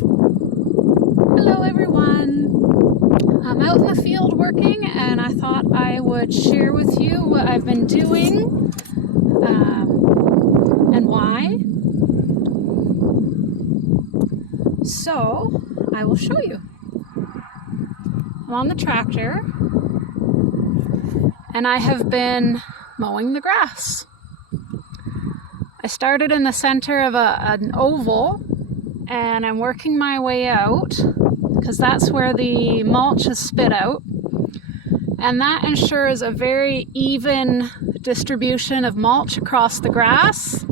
Hello everyone! I'm out in the field working and I thought I would share with you what I've been doing and why. So I will show you. I'm on the tractor and I have been mowing the grass. I started in the center of an oval and I'm working my way out because that's where the mulch is spit out, and that ensures a very even distribution of mulch across the grass.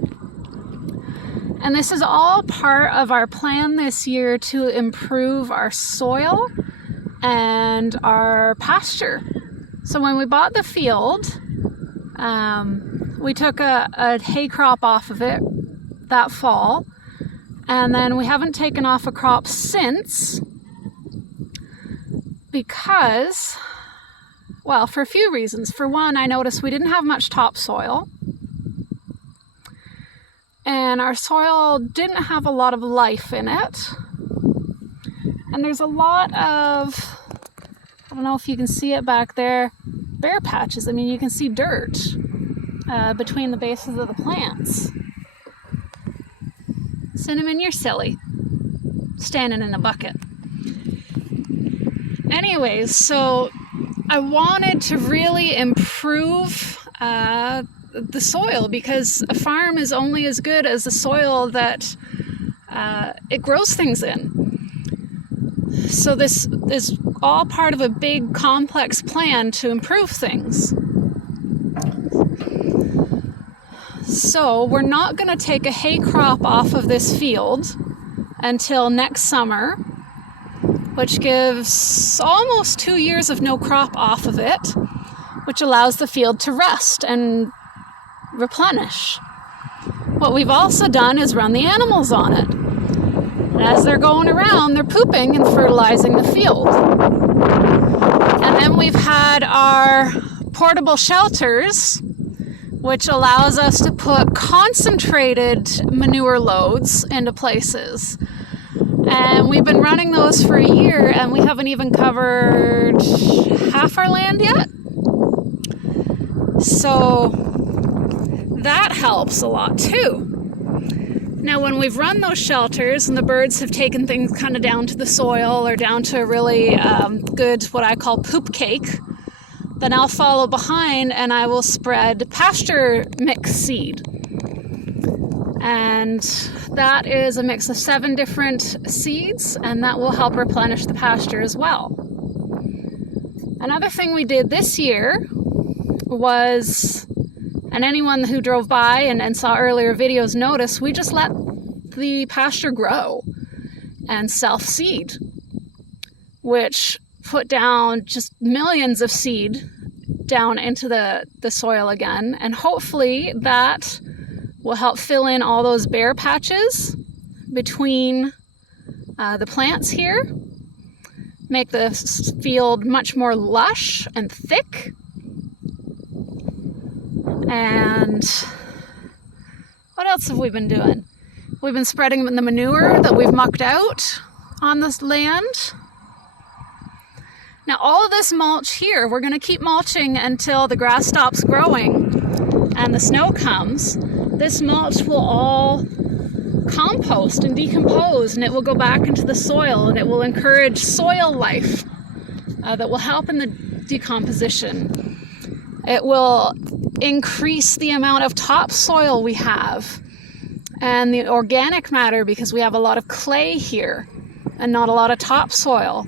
And this is all part of our plan this year to improve our soil and our pasture. So when we bought the field, we took a hay crop off of it that fall, and then we haven't taken off a crop since because, well, for a few reasons. For one, I noticed we didn't have much topsoil, and our soil didn't have a lot of life in it. And there's a lot of, I don't know if you can see it back there, bare patches. I mean, you can see dirt between the bases of the plants. Cinnamon, you're silly. Standing in a bucket. Anyways, so I wanted to really improve the soil, because a farm is only as good as the soil that it grows things in. So this is all part of a big complex plan to improve things. So we're not going to take a hay crop off of this field until next summer, which gives almost 2 years of no crop off of it, which allows the field to rest and replenish. What we've also done is run the animals on it. And as they're going around, they're pooping and fertilizing the field. And then we've had our portable shelters, which allows us to put concentrated manure loads into places. And we've been running those for a year, and we haven't even covered half our land yet. So that helps a lot too. Now, when we've run those shelters and the birds have taken things kind of down to the soil or down to a really good, what I call poop cake, then I'll follow behind and I will spread pasture mix seed. And that is a mix of 7 different seeds, and that will help replenish the pasture as well. Another thing we did this year was, and anyone who drove by and saw earlier videos noticed, we just let the pasture grow and self-seed, which put down just millions of seed down into the soil again, and hopefully that will help fill in all those bare patches between the plants here, make the field much more lush and thick. And what else have we been doing? We've been spreading the manure that we've mucked out on this land. Now, all of this mulch here, we're going to keep mulching until the grass stops growing and the snow comes. This mulch will all compost and decompose, and it will go back into the soil, and it will encourage soil life that will help in the decomposition. It will increase the amount of topsoil we have and the organic matter, because we have a lot of clay here and not a lot of topsoil.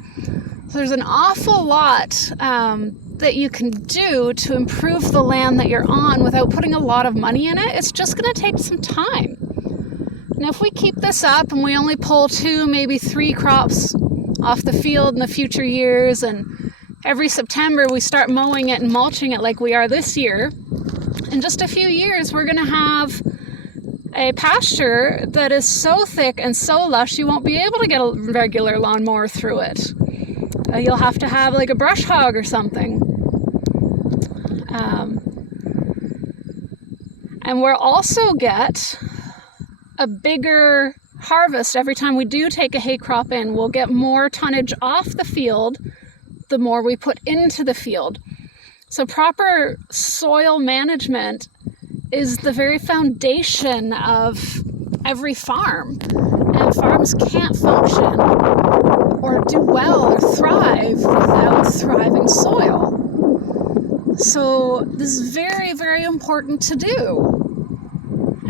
So there's an awful lot that you can do to improve the land that you're on without putting a lot of money in it. It's just going to take some time. And if we keep this up and we only pull 2, maybe 3 crops off the field in the future years, and every September we start mowing it and mulching it like we are this year, in just a few years we're going to have a pasture that is so thick and so lush you won't be able to get a regular lawnmower through it. You'll have to have like a brush hog or something. And we'll also get a bigger harvest, every time we do take a hay crop in, we'll get more tonnage off the field the more we put into the field. So proper soil management is the very foundation of every farm. And farms can't function or do well or thrive without thriving soil. So this is very, very important to do.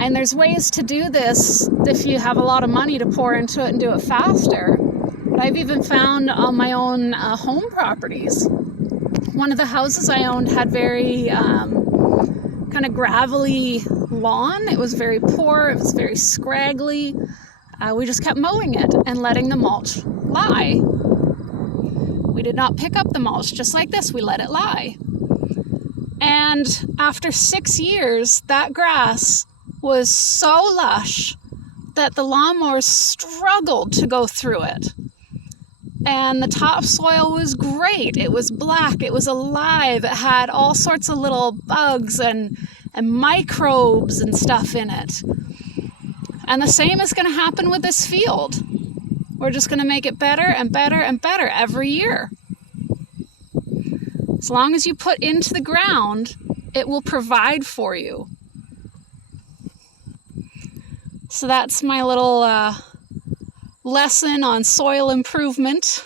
And there's ways to do this if you have a lot of money to pour into it and do it faster. But I've even found on my own home properties. One of the houses I owned had very kind of gravelly lawn. It was very poor, it was very scraggly. We just kept mowing it and letting the mulch lie. We did not pick up the mulch, just like this, we let it lie. And after 6 years, that grass was so lush that the lawnmowers struggled to go through it. And the topsoil was great. It was black, it was alive, it had all sorts of little bugs and microbes and stuff in it. And the same is going to happen with this field. We're just going to make it better and better and better every year. As long as you put into the ground, it will provide for you. So that's my little lesson on soil improvement.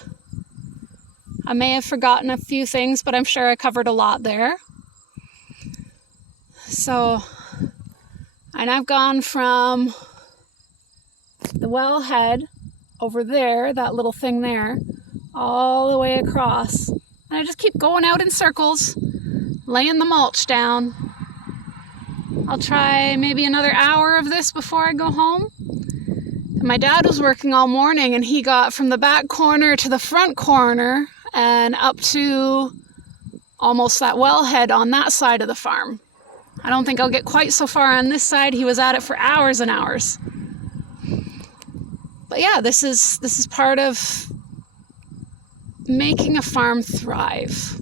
I may have forgotten a few things, but I'm sure I covered a lot there. So, and I've gone from the wellhead over there, that little thing there, all the way across. And I just keep going out in circles, laying the mulch down. I'll try maybe another hour of this before I go home. And my dad was working all morning and he got from the back corner to the front corner and up to almost that wellhead on that side of the farm. I don't think I'll get quite so far on this side. He was at it for hours and hours. But yeah, this is part of making a farm thrive.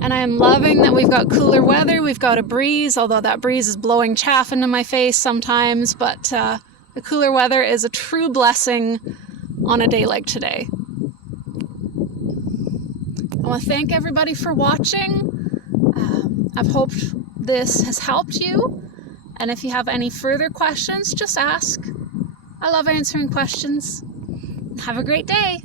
And I am loving that we've got cooler weather. We've got a breeze, although that breeze is blowing chaff into my face sometimes. But the cooler weather is a true blessing on a day like today. I want to thank everybody for watching. I've hoped this has helped you. And if you have any further questions, just ask. I love answering questions. Have a great day.